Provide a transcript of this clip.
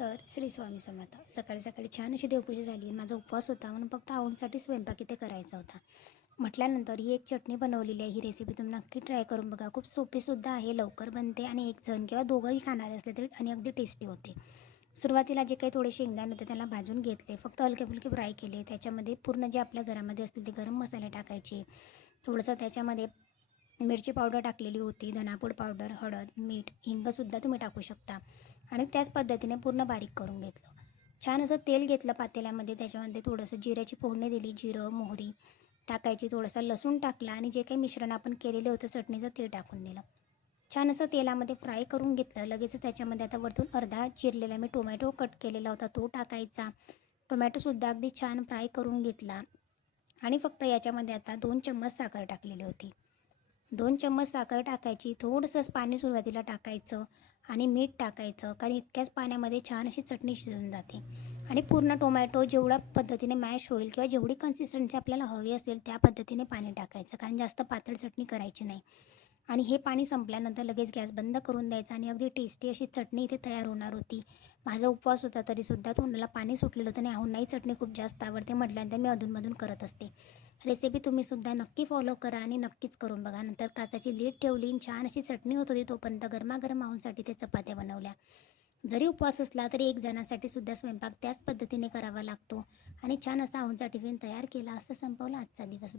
तर श्री स्वामी समर्थ. सकाळी सकाळी छान अशी देवपूजा झाली आणि माझा उपवास होता म्हणून फक्त आऊंसाठी स्वयंपाक इथे करायचा होता. म्हटल्यानंतर ही एक चटणी बनवलेली आहे. ही रेसिपी तुम्ही नक्की ट्राय करून बघा. खूप सोपीसुद्धा आहे, लवकर बनते आणि एक जण किंवा दोघंही खाणारे असले तरी आणि अगदी टेस्टी होते. सुरुवातीला जे काही थोडे शेंगदाणे होते त्याला भाजून घेतले, फक्त हलके-फुलके फ्राय केले. त्याच्यामध्ये पूर्ण जे आपल्या घरामध्ये असतील ते गरम मसाले टाकायचे. थोडंसं त्याच्यामध्ये मिरची पावडर टाकलेली होती, धनापूड पावडर, हळद, मीठ, हिंगसुद्धा तुम्ही टाकू शकता आणि त्याच पद्धतीने पूर्ण बारीक करून घेतलं. छान असं तेल घेतलं पातेल्यामध्ये, त्याच्यामध्ये थोडंसं जिऱ्याची फोडणी दिली. जिरं, मोहरी टाकायची, थोडासा लसूण टाकला आणि जे काही मिश्रण आपण केलेलं होतं चटणीचं ते टाकून दिलं. छान असं तेलामध्ये फ्राय करून घेतलं. लगेच त्याच्यामध्ये आता वरतून अर्धा चिरलेला मी टोमॅटो कट केलेला होता तो टाकायचा. टोमॅटोसुद्धा अगदी छान फ्राय करून घेतला आणि फक्त याच्यामध्ये आता 2 चम्मच साखर टाकलेली होती. 2 चम्मच साखर टाकायची, थोडंसंच पाणी सुरुवातीला टाकायचं आणि मीठ टाकायचं, कारण इतक्याच पाण्यामध्ये छान अशी चटणी शिजून जाते. आणि पूर्ण टोमॅटो जेवढ्या पद्धतीने मॅश होईल किंवा जेवढी कन्सिस्टन्सी आपल्याला हवी असेल त्या पद्धतीने पाणी टाकायचं, कारण जास्त पातळ चटणी करायची नाही. आणि हे पाणी संपल्यानंतर लगेच गॅस बंद करून द्यायचा आणि अगदी टेस्टी अशी चटणी इथे तयार होणार होती. माझा उपवास होता तरीसुद्धा तोंडाला पाणी सुटलेलं होतं आणि आऊंनाही चटणी खूप जास्त आवडते म्हटल्यानंतर मी अधूनमधून करत असते. रेसिपी तुम्हीसुद्धा नक्की फॉलो करा आणि नक्कीच करून बघा. नंतर काचाची लीड ठेवली आणि छान अशी चटणी होत होती, तोपर्यंत गरमागरम आऊंसाठी ते चपात्या बनवल्या. जरी उपवास असला तरी एक जणासाठी सुद्धा स्वयंपाक त्याच पद्धतीने करावा लागतो आणि छान असा आऊंचा टिफिन तयार केला. असं संपवला आजचा दिवस.